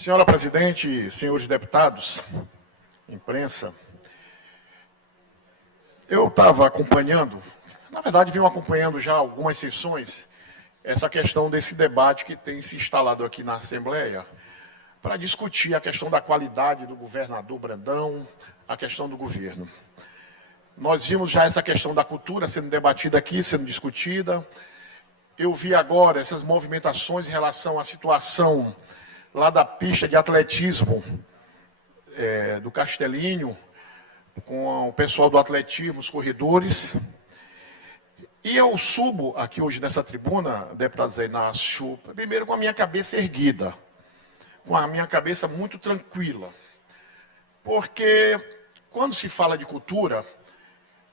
Senhora presidente, senhores deputados, imprensa, eu estava acompanhando, na verdade, venho acompanhando já algumas sessões, essa questão desse debate que tem se instalado aqui na Assembleia, para discutir a questão da qualidade do governador Brandão, a questão do governo. Nós vimos já essa questão da cultura sendo debatida aqui, sendo discutida. Eu vi agora essas movimentações em relação à situação lá da pista de atletismo do Castelinho, com o pessoal do atletismo, os corredores. E eu subo aqui hoje nessa tribuna, deputado Zé Inácio, primeiro com a minha cabeça erguida, com a minha cabeça muito tranquila. Porque quando se fala de cultura,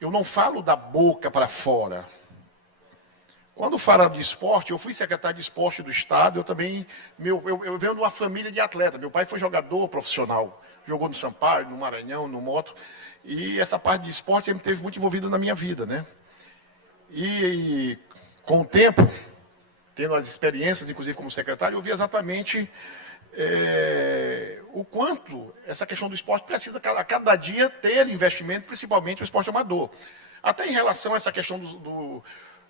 eu não falo da boca para fora. Quando fala de esporte, eu fui secretário de esporte do Estado, eu também, eu venho de uma família de atleta. Meu pai foi jogador profissional, jogou no Sampaio, no Maranhão, no Moto, e essa parte de esporte sempre esteve muito envolvida na minha vida, né? E com o tempo, tendo as experiências, inclusive como secretário, eu vi exatamente o quanto essa questão do esporte precisa a cada dia ter investimento, principalmente o esporte amador. Até em relação a essa questão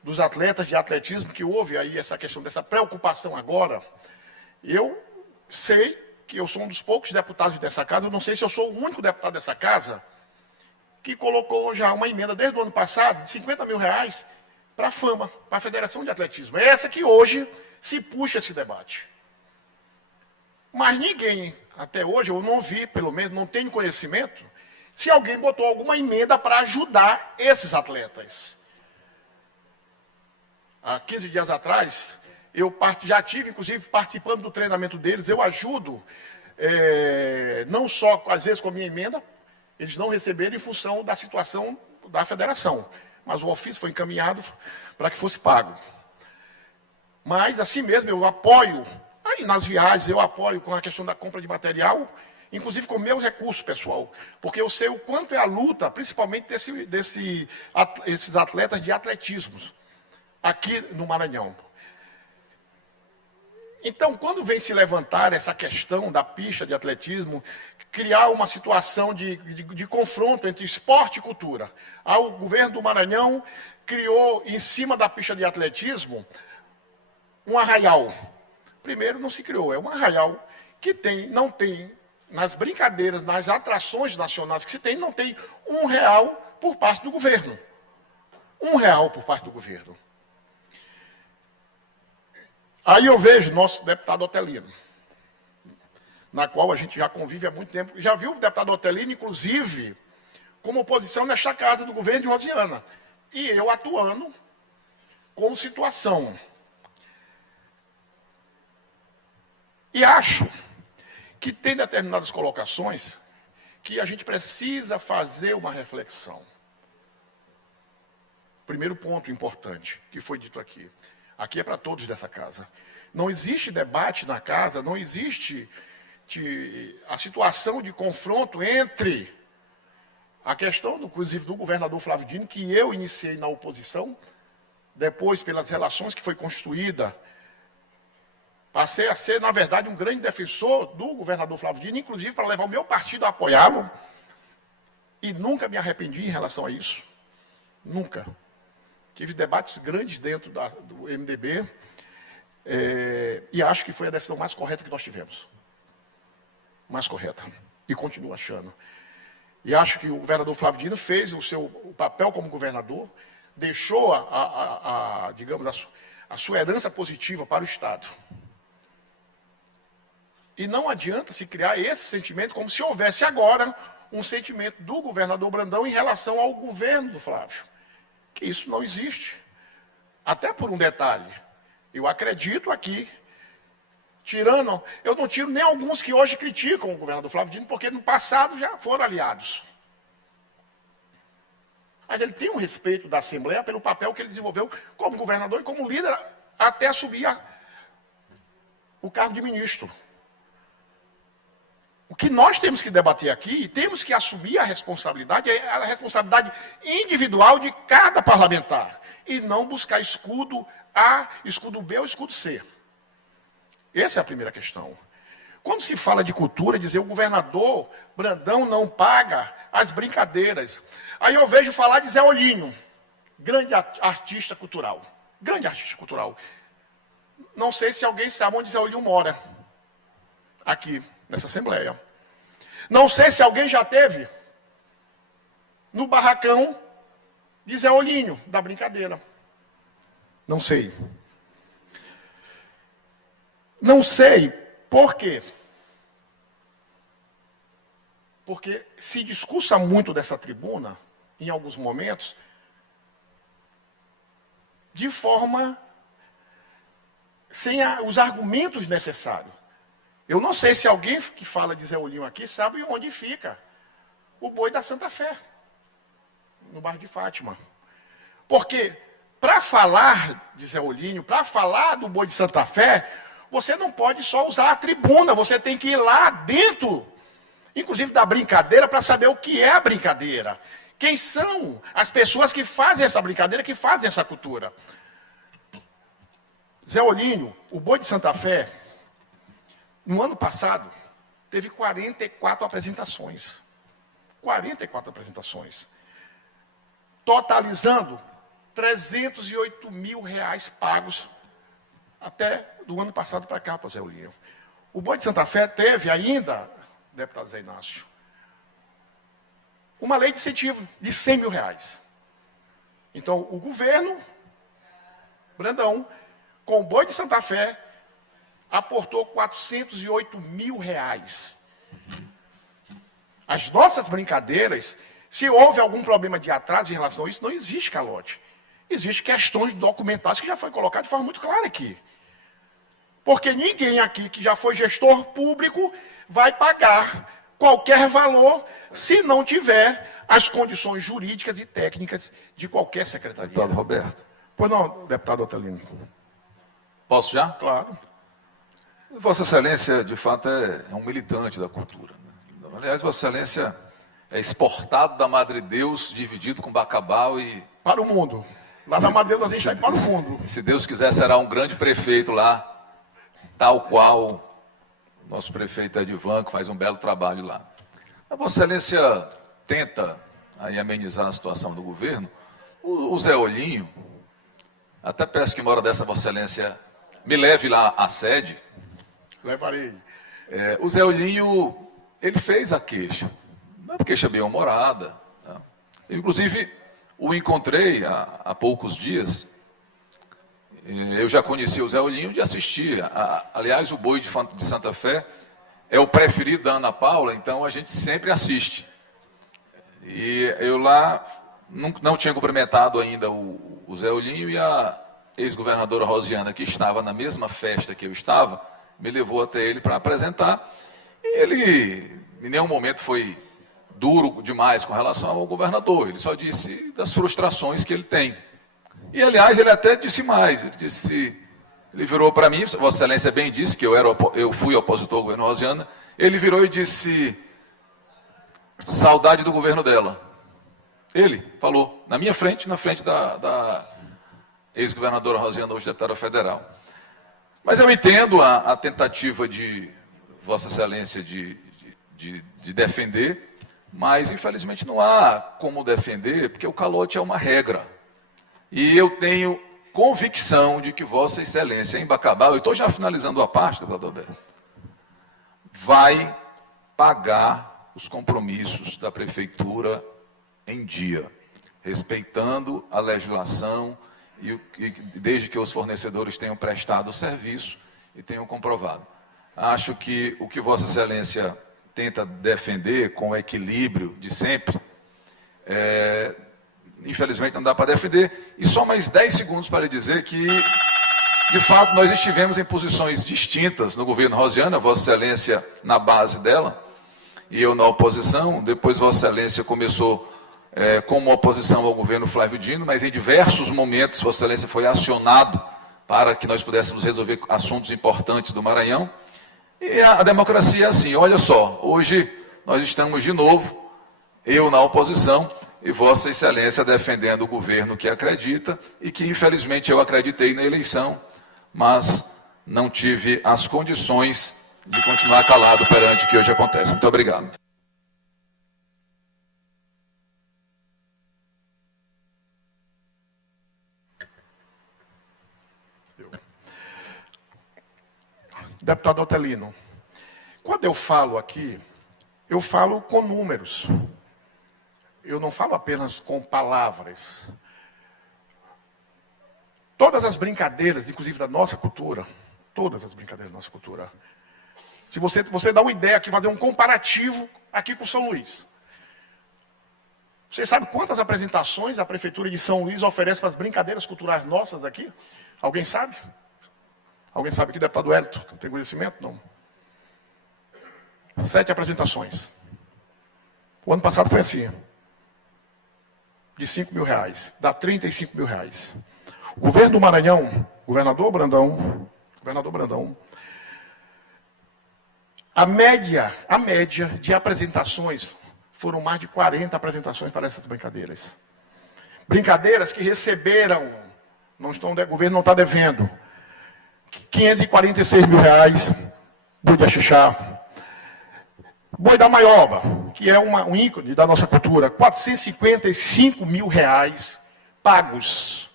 dos atletas de atletismo, que houve aí essa questão dessa preocupação agora, eu sei que eu sou um dos poucos deputados dessa casa, eu não sei se eu sou o único deputado dessa casa, que colocou já uma emenda desde o ano passado, de R$50 mil para a FAMA, para a Federação de Atletismo. É essa que hoje se puxa esse debate. Mas ninguém, até hoje, eu não vi, pelo menos, não tenho conhecimento, se alguém botou alguma emenda para ajudar esses atletas. Há 15 dias atrás, eu já tive, inclusive, participando do treinamento deles, eu ajudo, não só, às vezes, com a minha emenda, eles não receberam em função da situação da federação, mas o ofício foi encaminhado para que fosse pago. Mas, assim mesmo, eu apoio, aí nas viagens, eu apoio com a questão da compra de material, inclusive com o meu recurso pessoal, porque eu sei o quanto é a luta, principalmente esses atletas de atletismo, aqui no Maranhão. Então, quando vem se levantar essa questão da pista de atletismo, criar uma situação de confronto entre esporte e cultura. O governo do Maranhão criou, em cima da pista de atletismo, um arraial. Primeiro, não se criou, é um arraial que não tem, nas brincadeiras, nas atrações nacionais que se tem, não tem R$1 por parte do governo. R$1 por parte do governo. Aí eu vejo nosso deputado Otelino, na qual a gente já convive há muito tempo. Já viu o deputado Otelino, inclusive, como oposição nesta casa do governo de Rosiana. E eu atuando como situação. E acho que tem determinadas colocações que a gente precisa fazer uma reflexão. Primeiro ponto importante que foi dito aqui. Aqui é para todos dessa casa. Não existe debate na casa, não existe a situação de confronto entre a questão, inclusive, do governador Flávio Dino, que eu iniciei na oposição, depois, pelas relações que foi construída, passei a ser, na verdade, um grande defensor do governador Flávio Dino, inclusive para levar o meu partido a apoiá-lo, e nunca me arrependi em relação a isso. Nunca. Tive debates grandes dentro do MDB, e acho que foi a decisão mais correta que nós tivemos. Mais correta. E continuo achando. E acho que o governador Flávio Dino fez o papel como governador, deixou digamos, a sua herança positiva para o Estado. E não adianta se criar esse sentimento como se houvesse agora um sentimento do governador Brandão em relação ao governo do Flávio. Que isso não existe. Até por um detalhe, eu acredito aqui, eu não tiro nem alguns que hoje criticam o governador Flávio Dino, porque no passado já foram aliados. Mas ele tem um respeito da Assembleia pelo papel que ele desenvolveu como governador e como líder, até assumir o cargo de ministro. O que nós temos que debater aqui, e temos que assumir a responsabilidade, é a responsabilidade individual de cada parlamentar, e não buscar escudo A, escudo B ou escudo C. Essa é a primeira questão. Quando se fala de cultura, dizer o governador Brandão não paga as brincadeiras. Aí eu vejo falar de Zé Olhinho, grande artista cultural. Grande artista cultural. Não sei se alguém sabe onde Zé Olhinho mora. Aqui, nessa Assembleia. Não sei se alguém já teve no barracão de Zé Olhinho, da brincadeira. Não sei. Não sei por quê. Porque se discursa muito dessa tribuna, em alguns momentos, de forma sem os argumentos necessários. Eu não sei se alguém que fala de Zé Olhinho aqui sabe onde fica o boi da Santa Fé, no bairro de Fátima. Porque, para falar de Zé Olhinho, para falar do boi de Santa Fé, você não pode só usar a tribuna, você tem que ir lá dentro, inclusive da brincadeira, para saber o que é a brincadeira. Quem são as pessoas que fazem essa brincadeira, que fazem essa cultura. Zé Olhinho, o boi de Santa Fé, no ano passado, teve 44 apresentações. 44 apresentações. Totalizando 308 mil reais pagos até do ano passado para cá, para o Zé Olhinho. O boi de Santa Fé teve ainda, deputado Zé Inácio, uma lei de incentivo de 100 mil reais. Então, o governo, Brandão, com o boi de Santa Fé, aportou 408 mil reais. As nossas brincadeiras, se houve algum problema de atraso em relação a isso, não existe calote. Existem questões documentais que já foi colocado de forma muito clara aqui. Porque ninguém aqui que já foi gestor público vai pagar qualquer valor se não tiver as condições jurídicas e técnicas de qualquer secretaria. Deputado Roberto. Pois não, deputado Otelino. Posso já? Claro. Vossa Excelência, de fato, é um militante da cultura. Né? Aliás, Vossa Excelência é exportado da Madre Deus, dividido com Bacabal e... Para o mundo. Lá na Madre Deus a gente sai para o mundo. Se Deus quiser, será um grande prefeito lá, tal qual o nosso prefeito Edivan, que faz um belo trabalho lá. A Vossa Excelência tenta aí amenizar a situação do governo. O Zé Olhinho, até peço que uma hora dessa Vossa Excelência me leve lá à sede. Levarei. O Zé Olhinho, ele fez a queixa. Uma queixa bem humorada. Tá? Eu, inclusive, o encontrei há poucos dias. Eu já conheci o Zé Olhinho de assistir. Aliás, o boi de Santa Fé é o preferido da Ana Paula, então a gente sempre assiste. E eu lá não tinha cumprimentado ainda o Zé Olhinho e a ex-governadora Rosiana, que estava na mesma festa que eu estava, me levou até ele para apresentar. E ele, em nenhum momento, foi duro demais com relação ao governador. Ele só disse das frustrações que ele tem. E, aliás, ele até disse mais. Ele virou para mim, Vossa Excelência bem disse que eu fui opositor ao governo Rosiana. Ele virou e disse, saudade do governo dela. Ele falou, na minha frente, na frente da ex-governadora Rosiana, hoje deputada federal. Mas eu entendo a tentativa de Vossa Excelência de defender, mas infelizmente não há como defender, porque o calote é uma regra. E eu tenho convicção de que Vossa Excelência em Bacabal, eu estou já finalizando a parte, deputado Alberto, vai pagar os compromissos da prefeitura em dia, respeitando a legislação e desde que os fornecedores tenham prestado o serviço e tenham comprovado. Acho que o que Vossa Excelência tenta defender com o equilíbrio de sempre, infelizmente não dá para defender. E só mais 10 segundos para lhe dizer que, de fato, nós estivemos em posições distintas no governo Rosiana, Vossa Excelência na base dela, e eu na oposição. Depois Vossa Excelência começou como oposição ao governo Flávio Dino, mas em diversos momentos Vossa Excelência foi acionado para que nós pudéssemos resolver assuntos importantes do Maranhão. E a democracia é assim, olha só, hoje nós estamos de novo, eu na oposição e Vossa Excelência defendendo o governo que acredita e que infelizmente eu acreditei na eleição, mas não tive as condições de continuar calado perante o que hoje acontece. Muito obrigado. Deputado Otelino, quando eu falo aqui, eu falo com números. Eu não falo apenas com palavras. Todas as brincadeiras, inclusive da nossa cultura, todas as brincadeiras da nossa cultura, se você dá uma ideia aqui, fazer um comparativo aqui com São Luís. Você sabe quantas apresentações a Prefeitura de São Luís oferece para as brincadeiras culturais nossas aqui? Alguém sabe? Alguém sabe aqui, deputado Hélito? Tem conhecimento? Não. 7 apresentações. O ano passado foi assim. De R$5.000. Dá R$35.000. O governo do Maranhão, governador Brandão, a média de apresentações foram mais de 40 apresentações para essas brincadeiras. Brincadeiras que receberam, o governo não está devendo, R$546.000, boi de axixá, boi da maioba, que é um ícone da nossa cultura, R$455.000 pagos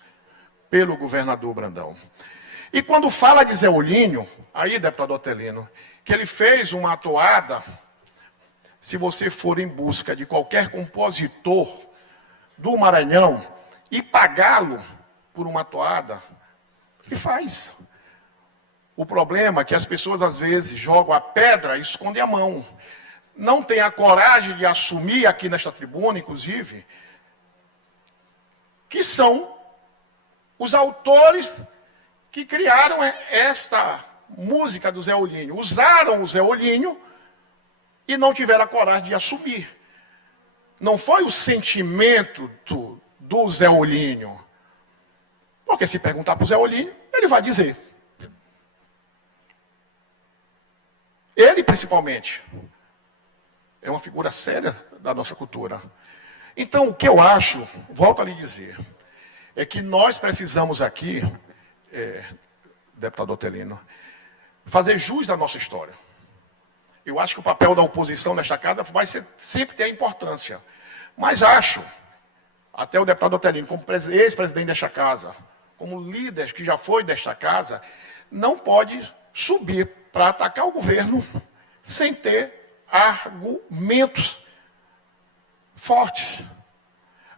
pelo governador Brandão. E quando fala de Zé Olinho, aí, deputado Otelino, que ele fez uma toada, se você for em busca de qualquer compositor do Maranhão e pagá-lo por uma toada, ele faz. O problema é que as pessoas, às vezes, jogam a pedra e escondem a mão. Não tem a coragem de assumir aqui nesta tribuna, inclusive, que são os autores que criaram esta música do Zé Olinho. Usaram o Zé Olinho e não tiveram a coragem de assumir. Não foi o sentimento do Zé Olinho. Porque se perguntar para o Zé Olinho, ele vai dizer. Ele, principalmente, é uma figura séria da nossa cultura. Então, o que eu acho, volto a lhe dizer, é que nós precisamos aqui, deputado Otelino, fazer jus à nossa história. Eu acho que o papel da oposição nesta casa vai sempre ter importância. Mas acho, até o deputado Otelino, como ex-presidente desta casa, como líder que já foi desta casa, não pode subir para atacar o governo sem ter argumentos fortes.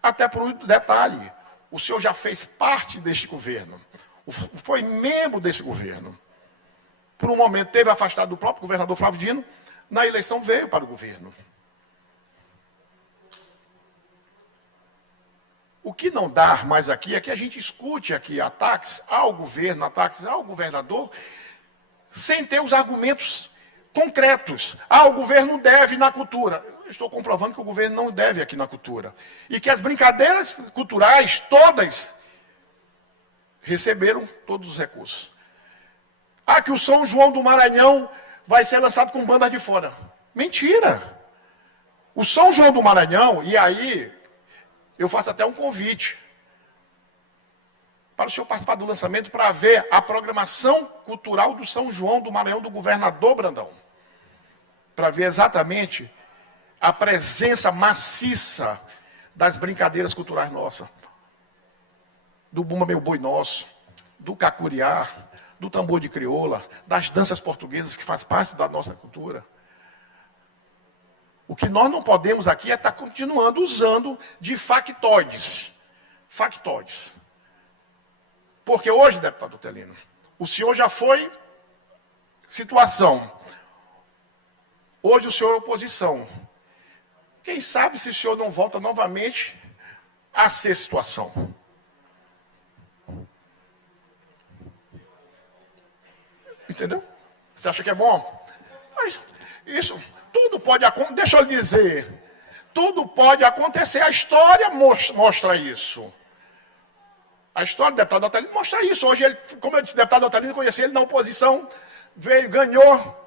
Até por um detalhe, o senhor já fez parte deste governo, foi membro desse governo. Por um momento teve afastado do próprio governador Flávio Dino, na eleição veio para o governo. O que não dá mais aqui é que a gente escute aqui ataques ao governo, ataques ao governador, sem ter os argumentos concretos. O governo deve na cultura. Eu estou comprovando que o governo não deve aqui na cultura. E que as brincadeiras culturais, todas, receberam todos os recursos. Que o São João do Maranhão vai ser lançado com bandas de fora. Mentira! O São João do Maranhão, e aí eu faço até um convite para o senhor participar do lançamento para ver a programação cultural do São João do Maranhão do governador Brandão. Para ver exatamente a presença maciça das brincadeiras culturais nossas. Do Bumba Meu Boi Nosso, do Cacuriá, do tambor de crioula, das danças portuguesas que faz parte da nossa cultura. O que nós não podemos aqui é estar continuando usando de factoides. Factoides. Porque hoje, deputado Otelino, o senhor já foi situação. Hoje o senhor é oposição. Quem sabe se o senhor não volta novamente a ser situação. Entendeu? Você acha que é bom? Mas isso, tudo pode acontecer. Deixa eu lhe dizer. Tudo pode acontecer. A história mostra isso. A história do deputado Otelino mostra isso. Hoje, ele, como eu disse, o deputado Otelino, conheci ele na oposição, veio, ganhou,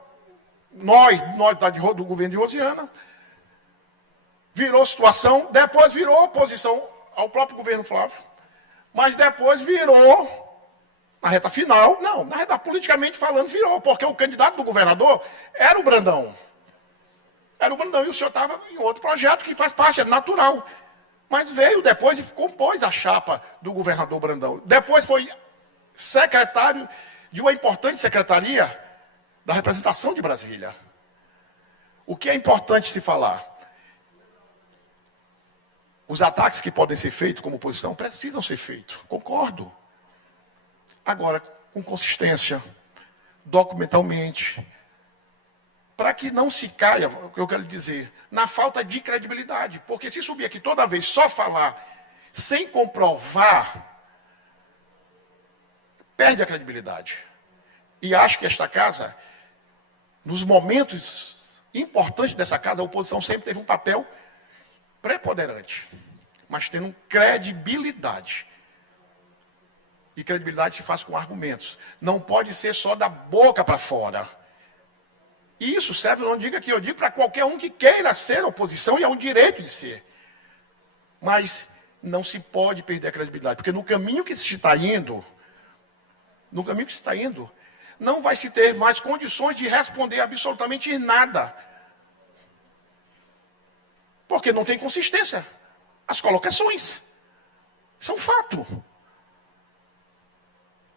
nós do governo de Rosiana, virou situação, depois virou oposição ao próprio governo Flávio, mas depois virou Na reta final, não. Na reta, politicamente falando, virou, porque o candidato do governador era o Brandão. Era o Brandão, e o senhor estava em outro projeto que faz parte, é natural. Mas veio depois e compôs a chapa do governador Brandão. Depois foi secretário de uma importante secretaria da representação de Brasília. O que é importante se falar? Os ataques que podem ser feitos como oposição precisam ser feitos, concordo. Agora, com consistência, documentalmente, para que não se caia, o que eu quero dizer, na falta de credibilidade. Porque se subir aqui toda vez só falar, sem comprovar, perde a credibilidade. E acho que esta casa, nos momentos importantes dessa casa, a oposição sempre teve um papel preponderante, mas tendo credibilidade. E credibilidade se faz com argumentos. Não pode ser só da boca para fora. E isso serve, não diga que eu digo, para qualquer um que queira ser oposição, e é um direito de ser. Mas não se pode perder a credibilidade, porque no caminho que se está indo, não vai se ter mais condições de responder absolutamente nada. Porque não tem consistência. As colocações são fato.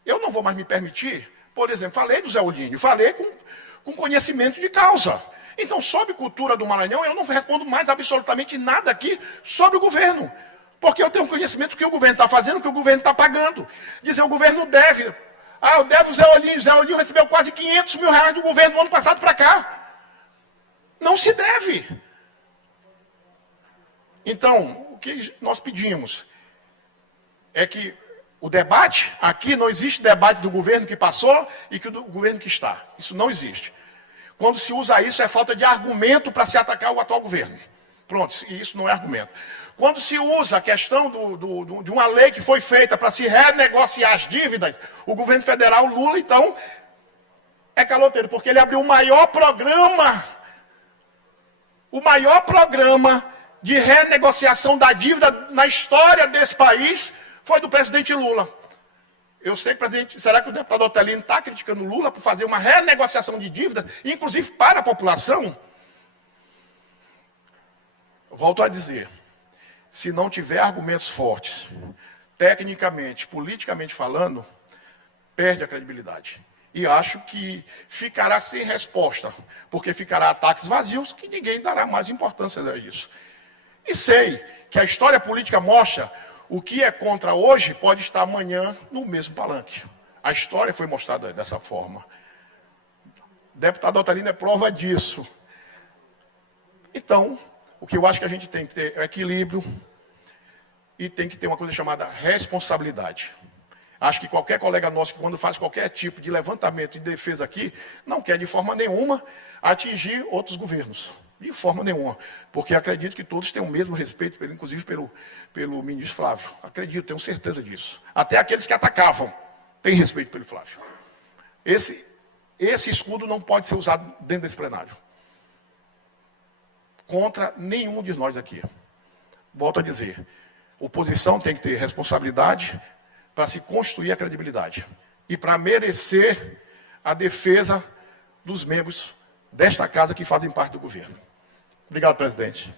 Eu não vou mais me permitir, por exemplo, falei do Zé Olínio, falei com conhecimento de causa. Então, sobre cultura do Maranhão, eu não respondo mais absolutamente nada aqui sobre o governo. Porque eu tenho conhecimento do que o governo está fazendo, do que o governo está pagando. Dizer, o governo deve. Eu devo o Zé Olínio. Zé Olínio recebeu quase 500 mil reais do governo no ano passado para cá. Não se deve. Então, o que nós pedimos é que o debate, aqui não existe debate do governo que passou e do governo que está. Isso não existe. Quando se usa isso, é falta de argumento para se atacar o atual governo. Pronto, e isso não é argumento. Quando se usa a questão de uma lei que foi feita para se renegociar as dívidas, o governo federal, Lula, então, é caloteiro, porque ele abriu o maior programa de renegociação da dívida na história desse país, foi do presidente Lula. Eu sei que será que o deputado Otelino está criticando Lula por fazer uma renegociação de dívidas, inclusive para a população? Volto a dizer, se não tiver argumentos fortes, tecnicamente, politicamente falando, perde a credibilidade. E acho que ficará sem resposta, porque ficará ataques vazios que ninguém dará mais importância a isso. E sei que a história política mostra o que é contra hoje pode estar amanhã no mesmo palanque. A história foi mostrada dessa forma. O deputado Otelino é prova disso. Então, o que eu acho que a gente tem que ter é equilíbrio e tem que ter uma coisa chamada responsabilidade. Acho que qualquer colega nosso que quando faz qualquer tipo de levantamento e defesa aqui, não quer de forma nenhuma atingir outros governos. De forma nenhuma. Porque acredito que todos têm o mesmo respeito, inclusive pelo ministro Flávio. Acredito, tenho certeza disso. Até aqueles que atacavam têm respeito pelo Flávio. Esse escudo não pode ser usado dentro desse plenário. Contra nenhum de nós aqui. Volto a dizer, oposição tem que ter responsabilidade para se construir a credibilidade. E para merecer a defesa dos membros desta casa que fazem parte do governo. Obrigado, presidente.